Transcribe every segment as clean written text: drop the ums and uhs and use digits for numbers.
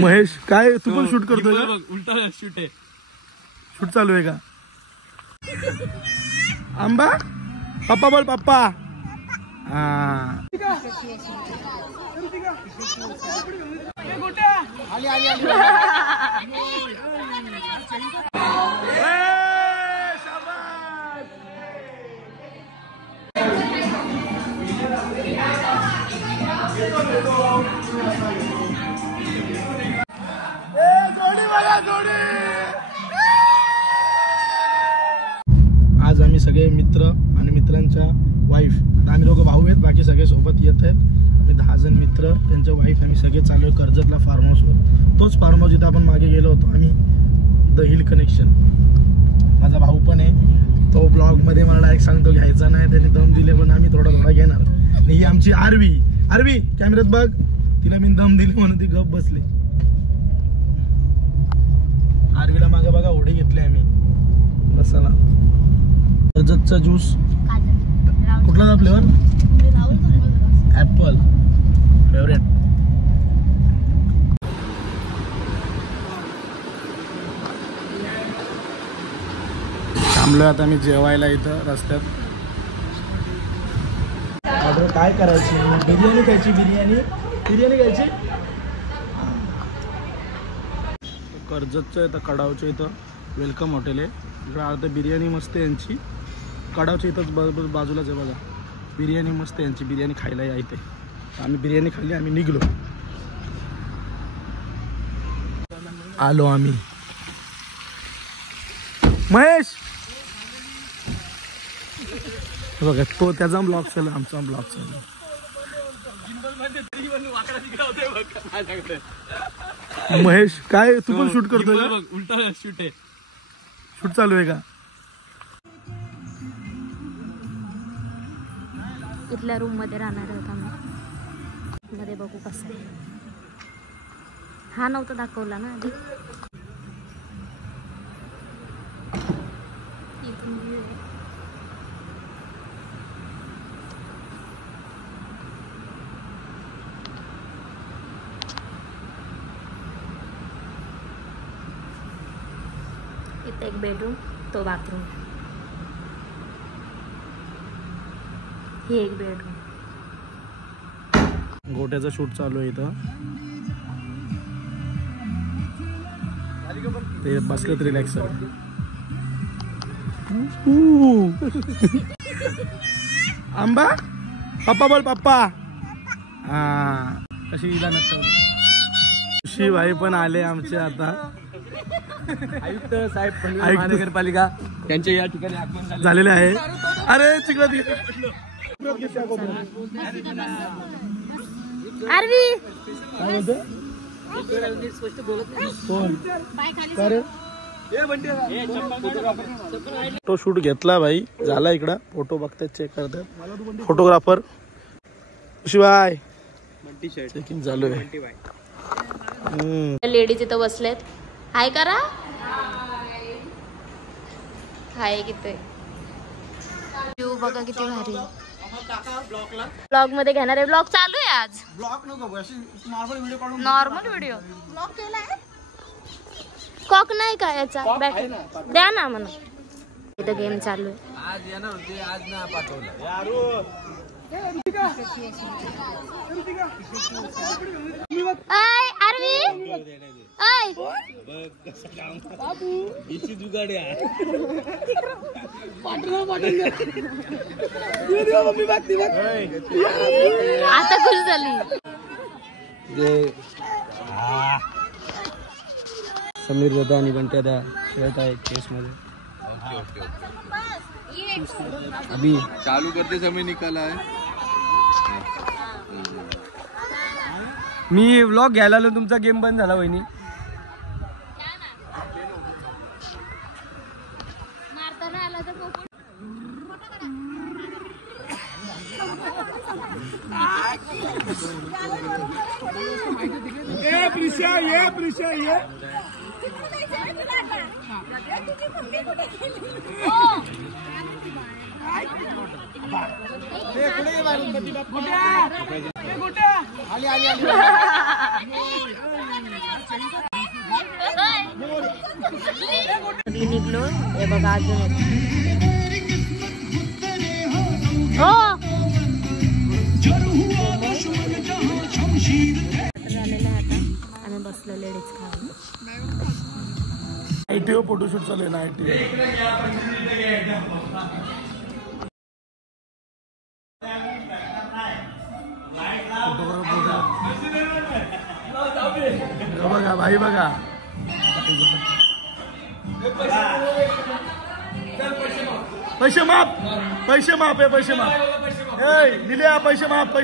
महेश काय तू पण शूट करतोय का? उलटा शूट आहे, शूट चालू आहे का? आंबा पप्पा बोल पप्पा. आज आम्ही सगळे मित्र आणि मित्रांच्या वाईफ, आम्ही दोघं भाऊ आहेत, बाकी सगळे सोबत येत आहेत. मी 10 जण मित्र त्यांच्या वाईफ आम्ही सगळे चालू कर्जतला फार्म हाऊसवर. तोच फार्म हाऊस जिथे आपण मागे गेलो होतो आम्ही, द हिल कनेक्शन. माझा भाऊ पण आहे, तो ब्लॉग मध्ये मला डायरेक्ट सांगतो घ्यायचा नाही, त्याने दम दिले पण आम्ही थोडा थोडा घेणार. आणि ही आमची आरवी कॅमेऱ्यात बघ, तिला मी दम दिले म्हणून ती गप बसली. आरवीला मागे बघा ओढे घेतले आम्ही बसाला. कर्जतचा ज्यूस कुठला फ्लेवर? Apple favourite. थांबलोय आता मी जेवायला इथं रस्त्यात. काय करायची? बिर्याणी खायची. बिर्याणी खायची. कर्जतचं इथं कडावच्या इथं वेलकम हॉटेल आहे. इकडं अर्ध बिर्याणी मस्त आहे यांची. कडावच्या इथंच बाजूलाच आहे बघा. बिर्याणी मस्त यांची, बिर्याणी खायला यायचे. आम्ही बिर्याणी खाल्ली, आम्ही निघलो. आलो आम्ही. महेश बघा, तो त्याचा ब्लॉग चालू, आमचा ब्लॉग चालू. महेश काय तू पण शूट करतोय का? उलटा शूट आहे, शूट चालू आहे का? इथल्या रूम मध्ये राहणार आहोत आम्ही. मध्ये बघू कसं आहे. हा नव्हता दाखवला ना आधी. इथे एक बेडरूम, तो बाथरूम. हे एक बेडरूम. गोट्याचा शूट चालू आहे इथं. ते बसलेत रिलॅक्स. आंबा पप्पा बोल पप्पा. कशी इला नसतं. शिवाई पण आले आमचे आता. आयुक्त साहेब महानगरपालिका त्यांच्या या ठिकाणी आगमन झालेले आहे. अरे चिकला आरवी काय बोलतो? फोटो शूट घेतला भाई, झाला. इकडं फोटो बघतात, चेक करतात फोटोग्राफर. शिवाय चेकिंग चालू आहे. लेडीज इथं बसलेत. हाय करा. हाय किती व्ह्यू बघा, किती भारी. ब्लॉग मध्ये घेणार आहे. ब्लॉग चालू आहे आज. नॉर्मल व्हिडिओ कॉक नाही का याचा? द्या ना म्हणा. इथं गेम चालू आहे. आज येणार होते, आज नाही पाठवलं. आरवी आता खुश झाली. समीर दादा आणि बंट्या दा खेळत आहे केस मध्ये. अभी चालू करते समय निकाला है. मी व्लॉग घ्यायला आलो, तुमचा गेम बंद झाला वहिनी. गोट्या निघलो हे बघा अजून हो झालेलं आहे आता आम्ही बसलो लेडीज खाऊन ITO फोटोशूट चालू आहे ना ITO बघा भाई बघा पैसे माफ आहे पैसे माफ लिहिल्या पैसे माफ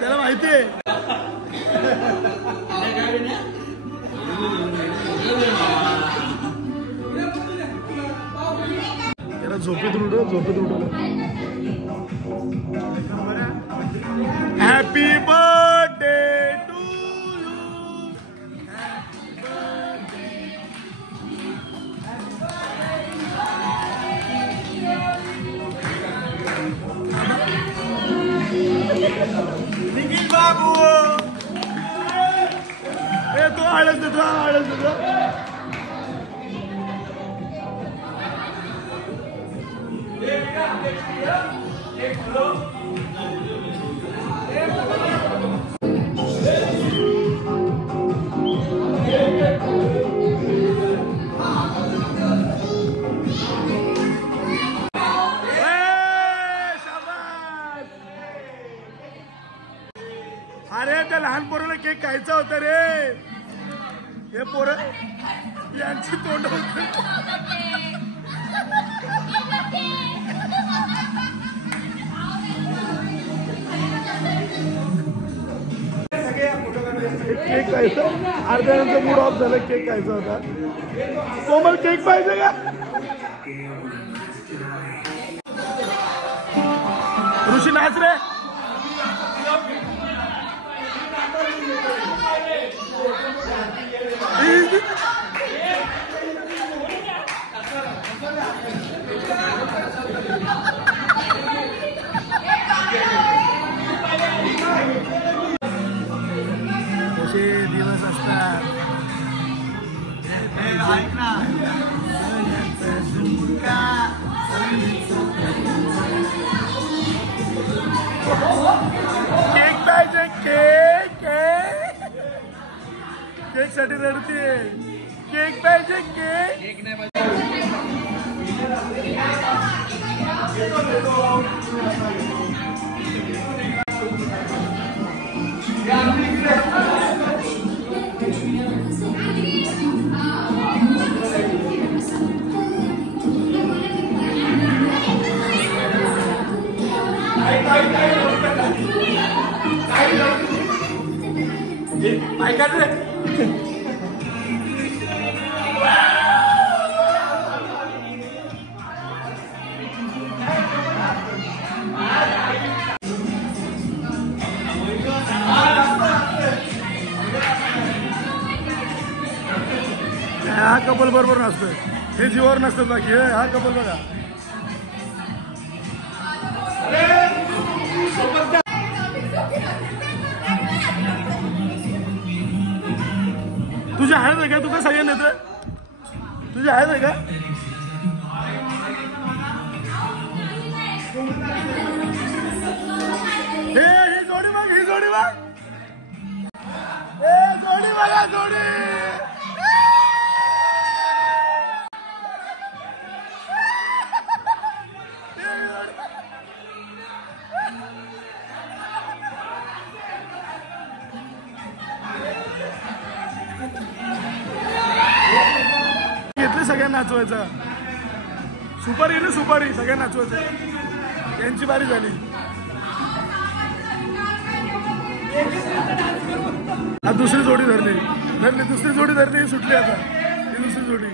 त्याला माहिती आहे त्याला झोपेत उठवलं हॅपी बर्थडे टू निखिल बाबू तो आळस देतो अरे त्या लहान पोराला केक खायचा होता रे हे पोरं यांची तोंड केक खायचा अर्ध्यानंतर मूड ऑफ झालं केक खायचा होता कोमल केक पाहिजे का ऋषी नाच रे कसे दिवस असतात केक पाहिजे केक केक साठी रडते केक पाहिजे केक ऐका रे हा कपल बरोबर नसतोय हे जीवावर नसतं बाकी हा कपल बघा तुझ्या आहेत आहे का तू का सगळ्यांना येतोय तुझ्या आहेत आहे का ही जोडी बघ जोडी बघा जोडी घेतली सगळ्यांना नाचवायचं सुपारी ना सुपारी सगळ्यांना नाचवायचं यांची बारी झाली हा दुसरी जोडी धरली दुसरी जोडी धरली सुटली आता ही दुसरी जोडी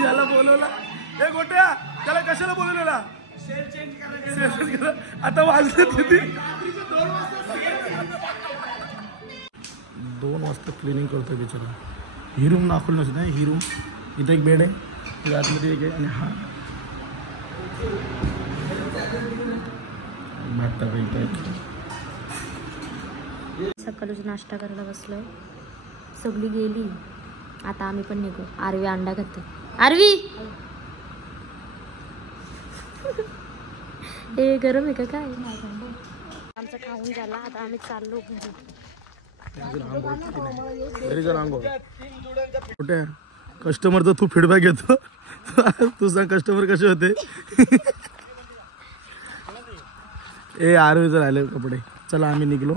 याला बोलवला हे गोट्या त्याला कशाला बोलवलं बोला आता वाजले किती 2 वाजता क्लिनिंग करतोय बिचारा. ही रूम दाखवली नसते ना. ही रूम इथं एक बेड आहे, आतमध्ये एक आहे आणि हा सकाळच नाश्ता करायला बसलोय, सगळी गेली, आता आम्ही पण निघू. आरवी अंडा खाते. आरवी हे गरम आहे का काय? आमचं खाऊन झाला, आता आम्ही चाललो घरी. कुठे कस्टमरचा तू फीडबॅक घेतो. तू सांग कस्टमर कसे होते. ए आरवीचं राहिले कपडे. चला आम्ही निघलो.